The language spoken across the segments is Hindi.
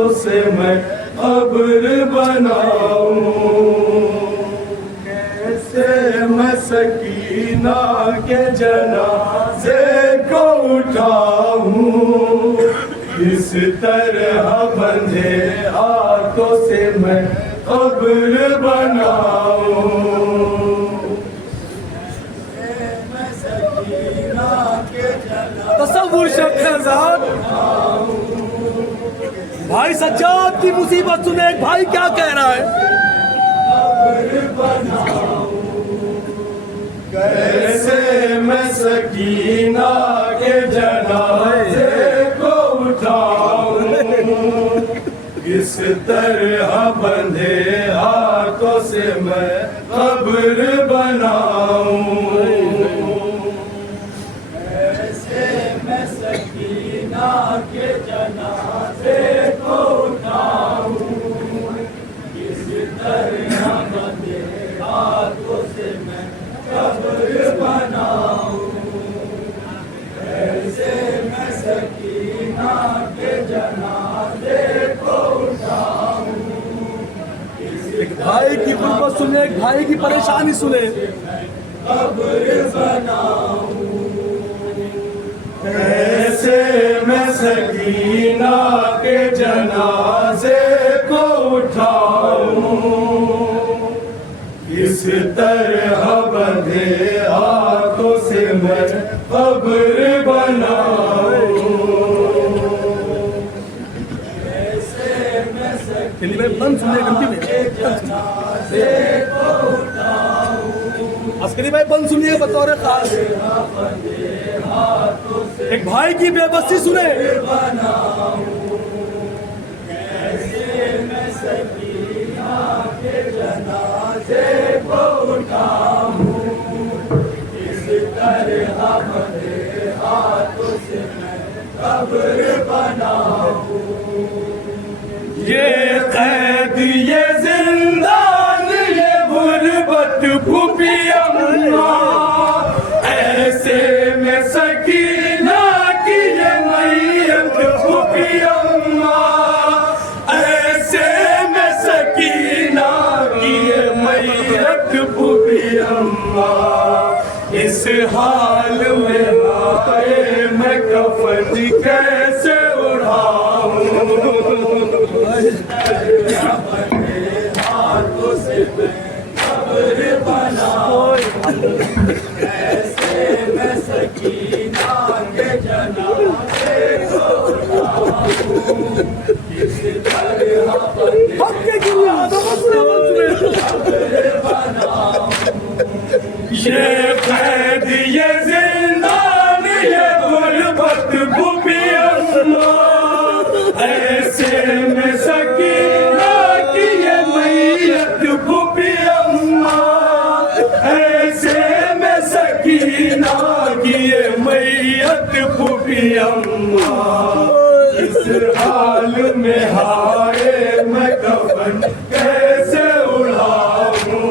हाथों से मैं कब्र बनाऊं, कैसे मैं सकीना के जनाजे को उठाऊं, इस तरह बंधे हाथों से मैं कब्र बनाऊं। तसव्वुर शख्सियत भाई सज्जाद की मुसीबत सुने, एक भाई क्या कह रहा है। कैसे मैं सकीना के जनाजे को उठाऊं, इस तरह बंधे हाथों से मैं कब्र बनाऊं, कैसे मैं सकीना के जनाजे को उठाऊं, इस तरह बंधे हाथों से मैं कब्र बनाऊं, कैसे मैं सकीना के जनाजे को उठाऊं, एक भाई की गुर्बत सुने, एक भाई की परेशानी सुने। कब्र बनाऊं, कैसे मैं सकीना के जनाजे को उठाऊं, इस तरह बंधे हाथों से मैं कब्र बनाऊं, कैसे मैं सकीना के जनाजे को उठाऊं, अस्करी भाई बंद सुनिए बतौर खास। एक भाई की बेबसी सुने। कैसे मैं सकीना के जनाजे को उठाऊं, इस तरह बंधे हाथों से मैं कब्र बनाऊं, ये कैद ये जिंदान ये गुर्बत भूपी अम्मा, ऐसे में सकीना की ये मैयत भूपी अम्मा, ऐसे में सकीना की ये मैयत भूपी अम्मा, इस हाल में आए मैं कफन कैसे उड़ाऊं, हाथों से मैं कब्र बनाऊं, कैसे मैं सकीना के जनाजे को उठाऊं, इस तरह बंधे कब्र बनाऊं, ये कैद ये जिंदान ये गुर्बत भूपी अम्मा, ऐसे में सकीना की ये मैयत भूपी अम्मा, ऐसे में सकीना की ये मैयत भूपी अम्मा, इस हाल में हाय मैं कफन कैसे उड़ाऊं,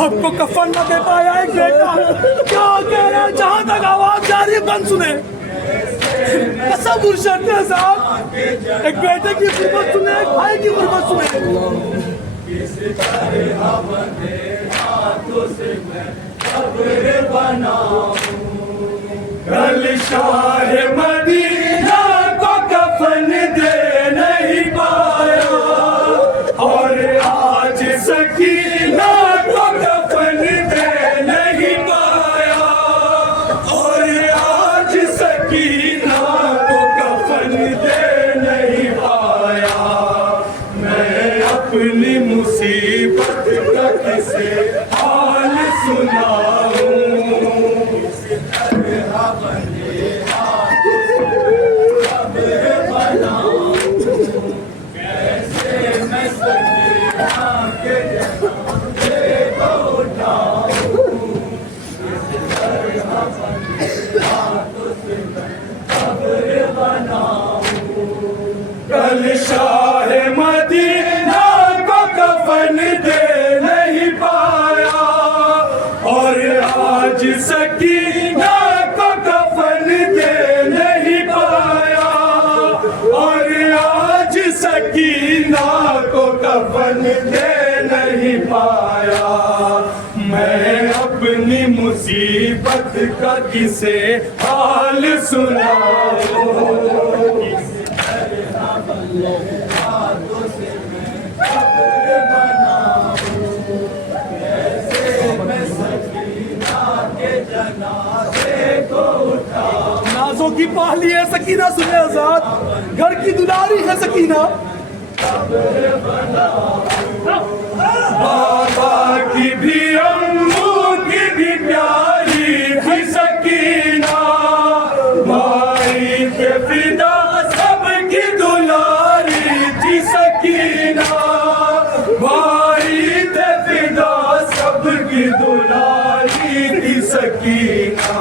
आपको कफन न दे पाया एक बेटा, क्या कह रहा है। जहां तक आवाज जा रही है बंद सुने। तसव्वुर साहब एक बेटे की गुर्बत सुने, एक भाई की गुर्बत सुने। इस तरह बंधे हाथों से मैं कब्र बनाऊं, कल शाह मदीना को कफन दे नहीं पाया, और आज सकीना को कफन दे नहीं पाया, और आज सकीना को कफन दे नहीं पाया, मैं अपनी मुसीबत का किसे हाल सुनाऊं, इस तरह बंधे हाथों से कब्र बनाऊं, कैसे मैं सकीना के जनाजे को उठाऊं, इस तरह बंधे हाथों से मैं कब्र बनाऊं, कल शाह मदीना को कफन दे नहीं पाया, और आज सकीना को कफन दे नहीं पाया, दे नहीं पाया। मैं अपनी मुसीबत का किसे हाल सुनाऊं। नाजों की पहली है सकीना सुने आजाद, घर की दुलारी है सकीना। बाबा की भी अम्मू की भी प्यारी थी सकीना। भाई के फिदा सबकी दुलारी थी सकीना। भाई के फिदा सबकी दुलारी थी सकीना।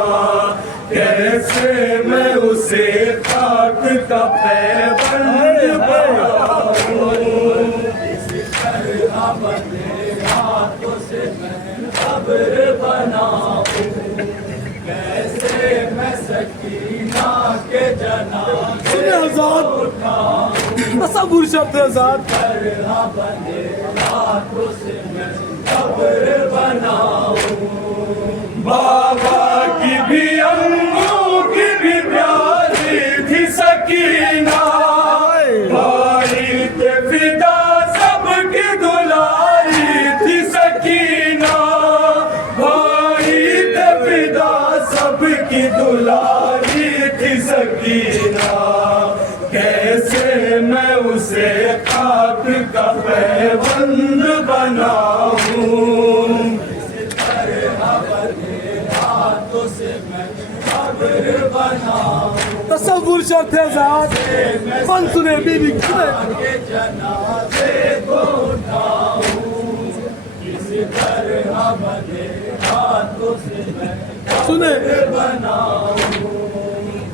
कैसे मैं उसे खाक का पैबंद बनाऊं। हाथों से मैं कब्र बनाऊं। कैसे मैं सकीना के जनाजे सुने आजाद, तसव्वुर शब्द है आजाद। हाथों से मैं कब्र बनाऊं। बाबा की भी अम्मू की भी प्यारी थी सकीना। भाई के फिदा सबकी दुलारी थी सकीना। भाई के फिदा सबकी दुलारी थी सकीना। कैसे मैं उसे खाक का पैबंद बनाऊं। तसव्वुर शब्द है आजाद, मन सुने बीबी सुने। सुने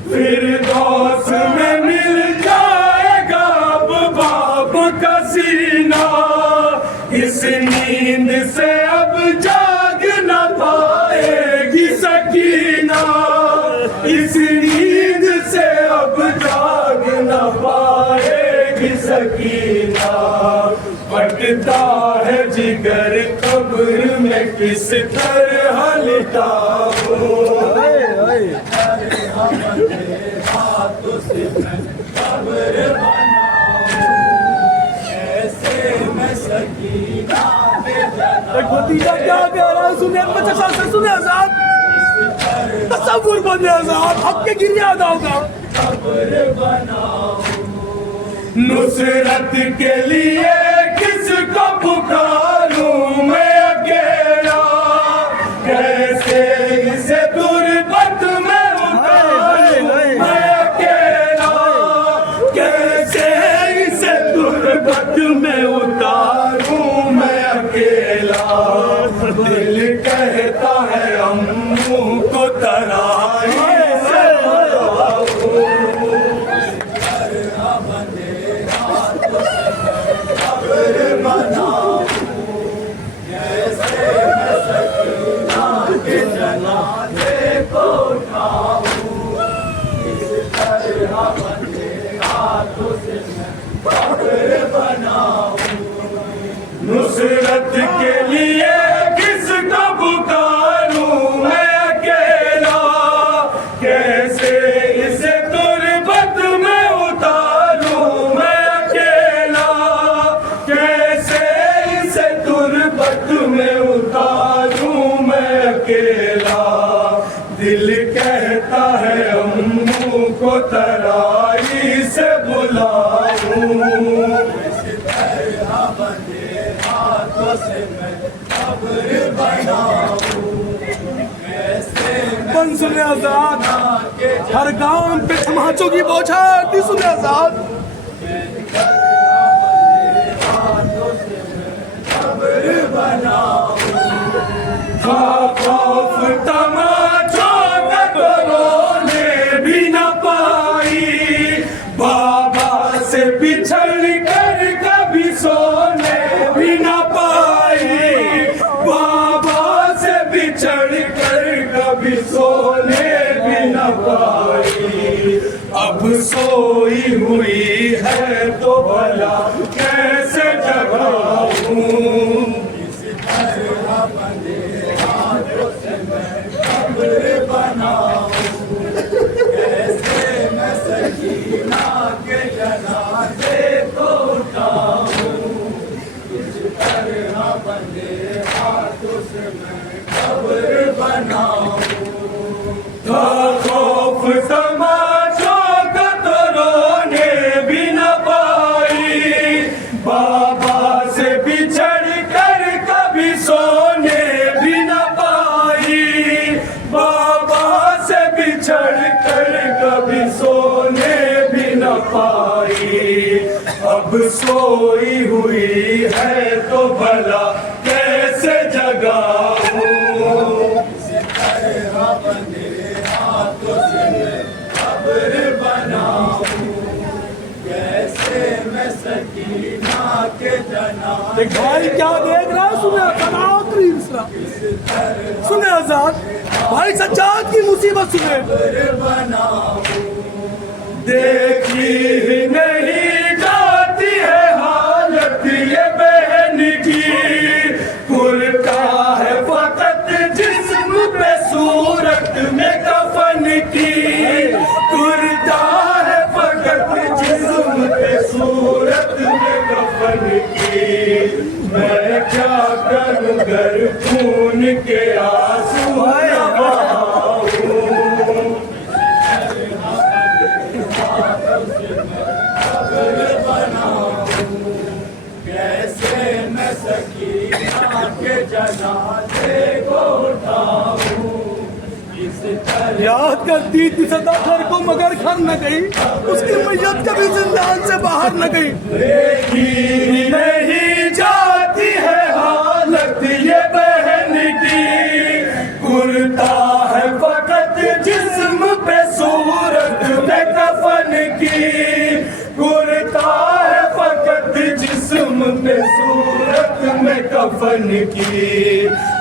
फिर दोस्त में मिल जाएगा अब बाप का सीना। इस नींद से अब जाग न पाएगी सकीना। इस नींद से अब जाग न पाएगी सकीना। फटता है जिगर कब्र में किस तरह लिटाऊं। हाथों से मैं कब्र बनाऊं। कैसे मैं सकीना के एक भतीजा क्या कह रहा है सुने, बच्चा से सुने आजाद। तसव्वुर बने आजाद, हक के गिरिया अदा होगा। नुसरत के लिए किसको पुकारूं मैं अकेला। कैसे इसे गुर्बत में उतारूं मैं अकेला। कैसे इसे गुर्बत में उतारूं मैं अकेला। दिल कहता है अम्मू को तराई से नुसरत के लिए किसको पुकारूं मैं अकेला। कैसे इसे गुर्बत में उतारूं मैं अकेला। कैसे इसे गुर्बत में उतारूं मैं अकेला। दिल कहता है अम्मू को तराई से बुलाऊं। बन सुने आजाद, हर गांव पे तमाचों की बौछार थी सुने आजाद। खौफ तमाचों का तो रोने भी न पाई। बाबा से बिछड़ कर कभी सोने भी न पाई। बाबा से बिछड़ कर कभी सोने भी न पाई। अब सोई हुई है तो भला कैसे जगाऊं। खौफ तमाचों का तो रोने भी न पाई, बाबा से बिछड़ कर कभी सोने भी न पाई, बाबा से बिछड़ कर कभी सोने भी न पाई। अब सोई हुई है तो भला कैसे जगाऊं, एक भाई क्या देख रहा है, सुने आखिरी दूसरा सुने आजाद भाई सज्जाद की मुसीबत सुने। देखी ही नहीं जाती है हालत ये बहन की, कुर्ता है फकत जिस्म पे सूरत में कफन की, कुर्ता है फकत जिस्म पे सूरत में कफन की। मैं क्या करूं गर खून के आंसू याद करती थी सदा घर को मगर घर न गई, उसकी मैयत कभी जिंदान से बाहर न गई। देखी नहीं जाती है हालत ये बहन की, कुर्ता है फकत जिस्म पे सूरत में कफन की, कुर्ता है फकत जिस्म पे सूरत में कफन की।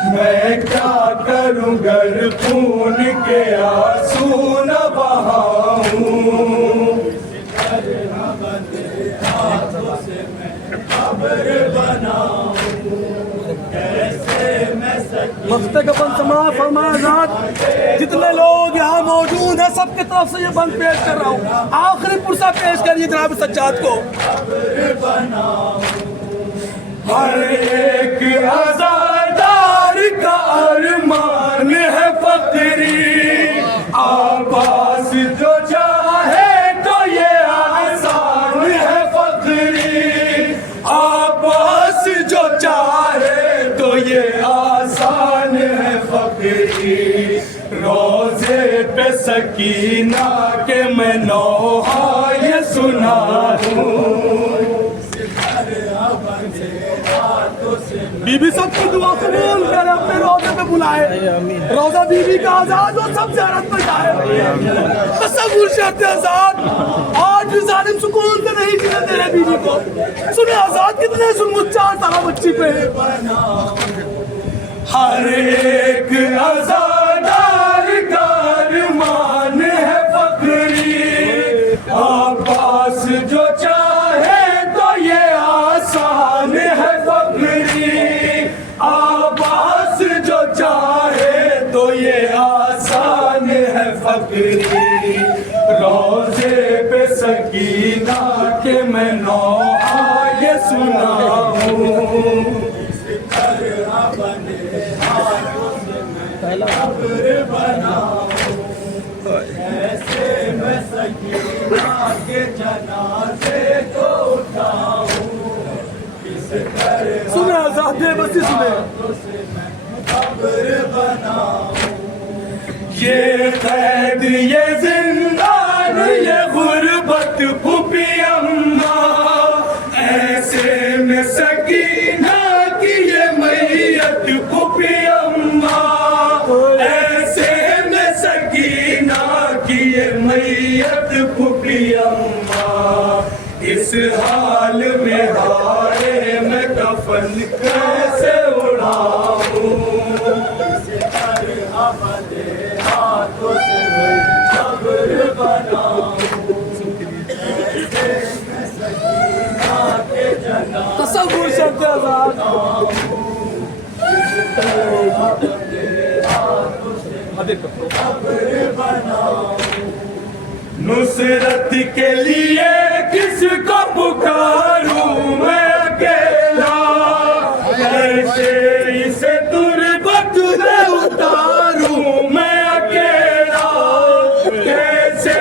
मैं क्या करूं गर खून के आंसू न बहाऊं, मफ्ते कफन समा फरमायात, जितने लोग यहाँ मौजूद हैं सबके तरफ से ये बंद पेश कर रहा हूँ। आखिरी पुरसा पेश करिए जनाब सज्जाद को। हर एक आजादार का अरमान है फकरी, आवाज जो चाहे तो ये आसान है फकरी, आवाज जो चाहे तो ये आसान है फकरी। रोजे पे सकीना के मैं नौहा ये सुना हूँ, बीबी सबकी दुआ कबूल करे, अपने रोजे पे बुलाए, रोजा बीबी का आजाद हो, सब ज़ियारत पे जाए। तसव्वुर शर्ते आजाद आज भी जालिम सुकून से नहीं जीने दे रहे बीबी को। सुने आजाद कितने जुल्म सारा बच्ची पे। हर एक आजादार का अरमान है फकरी, आवाज जो चाहे तो ये आसान है फकरी, आवाज जो चाहे तो ये आसान है फकरी। रोजे पे सकीना के मैं नौहा ये सुना हूँ, ऐसे मैं सकीना के जनाजे को उठाऊं, किस तरह सुने आजाद बसी सुने। खबर बनाऊं, ये कैद ये जिंदान ये गुर्बत फूफी अम्मा, ऐसे में सकीना की ये मैयत फूफी अम्मा, ऐसे में सकीना की ये मैयत फूफी अम्मा। इस हाल में हारे मैं कफन कैसे उड़ाऊं, हाथों से मैं खबर बनाऊं, तसव्वुर शर्ते आजाद नुसरत के लिए किसको पुकारूं मैं अकेला, कैसे इसे तुरबत में उतारूं मैं अकेला, कैसे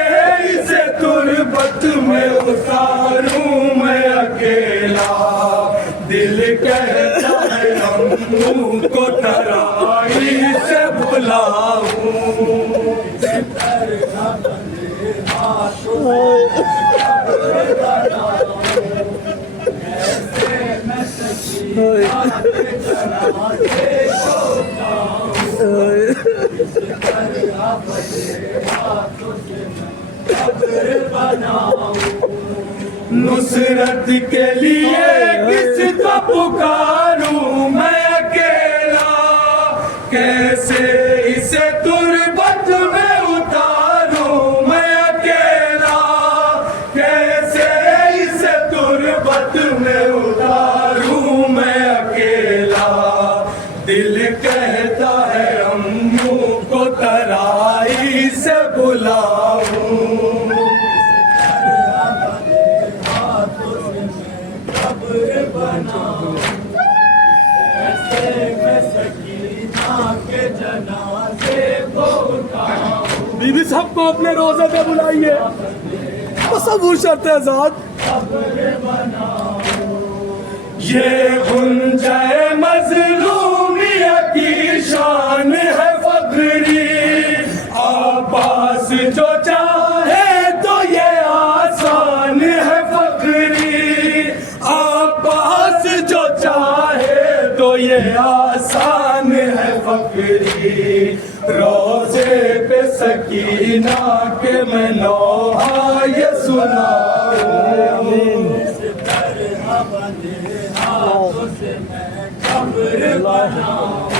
इसे तुरबत में उतारूं मैं अकेला। दिल कहता है अम्मू को तराई से बुलाऊं, नुसरत के लिए किसको पुकारूं मैं अकेला, कैसे इसे तुरबत में उतारूं मैं अकेला, कैसे इसे तुरबत में उतारूं मैं अकेला। दिल कहता है अम्मू को तराई से बुलाऊं, बीबी साहब को अपने रोजे पे बुलाइए, तसव्वुर शर्त आजाद। ये गुंजाए मजलूमियत की शान है फक्री, आबास जो चाहे तो ये आसान है फक्री, आबास जो चाहे तो ये आसान है फक्री। रोजे पे सकीना के मैं नौहा ये सुनाऊं, हाथों से मैं कब्र बनाऊं।